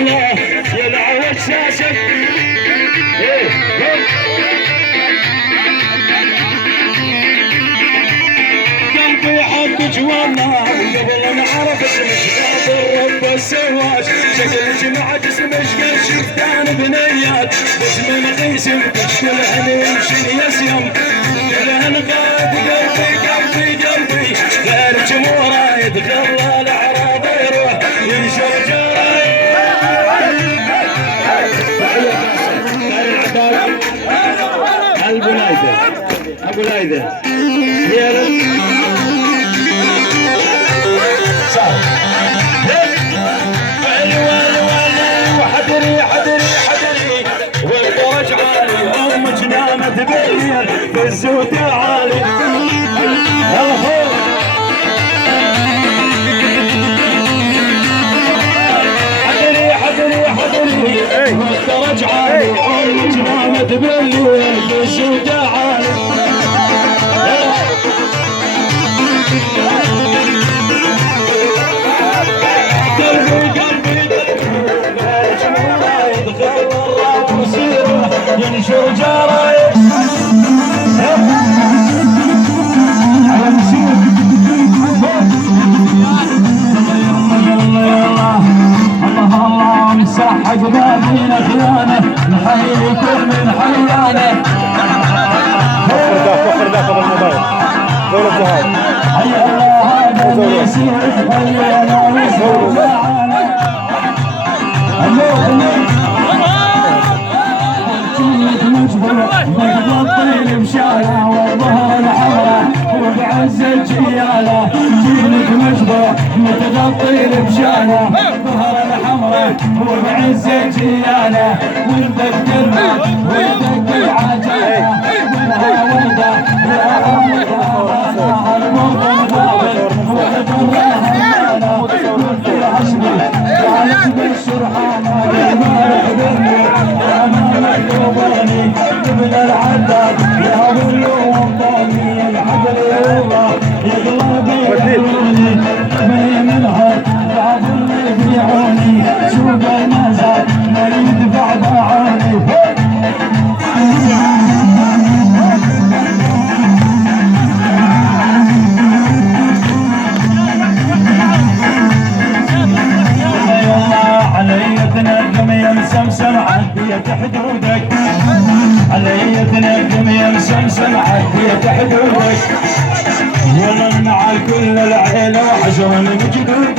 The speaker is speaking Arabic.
يلعب الشاشة قلبي حبك والله قبل ما اعرف اسمك غافر رب السواش شكلك مع جسمك قد شفت انا بنيات بس من قيسم كلهن يمشي يسيم كلهن غاد قلبي غير جمهوره يتغلى الاعراض يروح ينشر جرايد ابو لايده يا رب حدري والدرج عالي امك نامت بالليل في الزود عالي حدري والدرج عالي امك نامت بالليل في الزود عالي ينشر جرايد على مسير الله مساحة جبالنا خيانة نحييكم من حيانة وفر ذاك بالموبايل دولة جهاد حي الله هذا اللي يسير حي الله يسير الطير بشارع والظهر الحمراء وبعز الجيالة جيلك مشبع متغطير بشارع الظهر الحمراء وبعز الجيالة والذكرنا والذك العجالة منها ولده يا الله الموطن غابر وتطلعها ماله وفي عشبي وعشب الشرحانة ما يحضرني يا ما مكتوباني من العذاب يا ابو اليوم ضاني العدل يلا يغلب يغلبني منها بعض اللي يبيعوني سوق المزاد ما يدفع ضاعوني علي تنقم يا مسمسم عديت حدودك علي تنقم يا مسمسم عديت حدودك ولن على كل العيله وحشرني بجدودك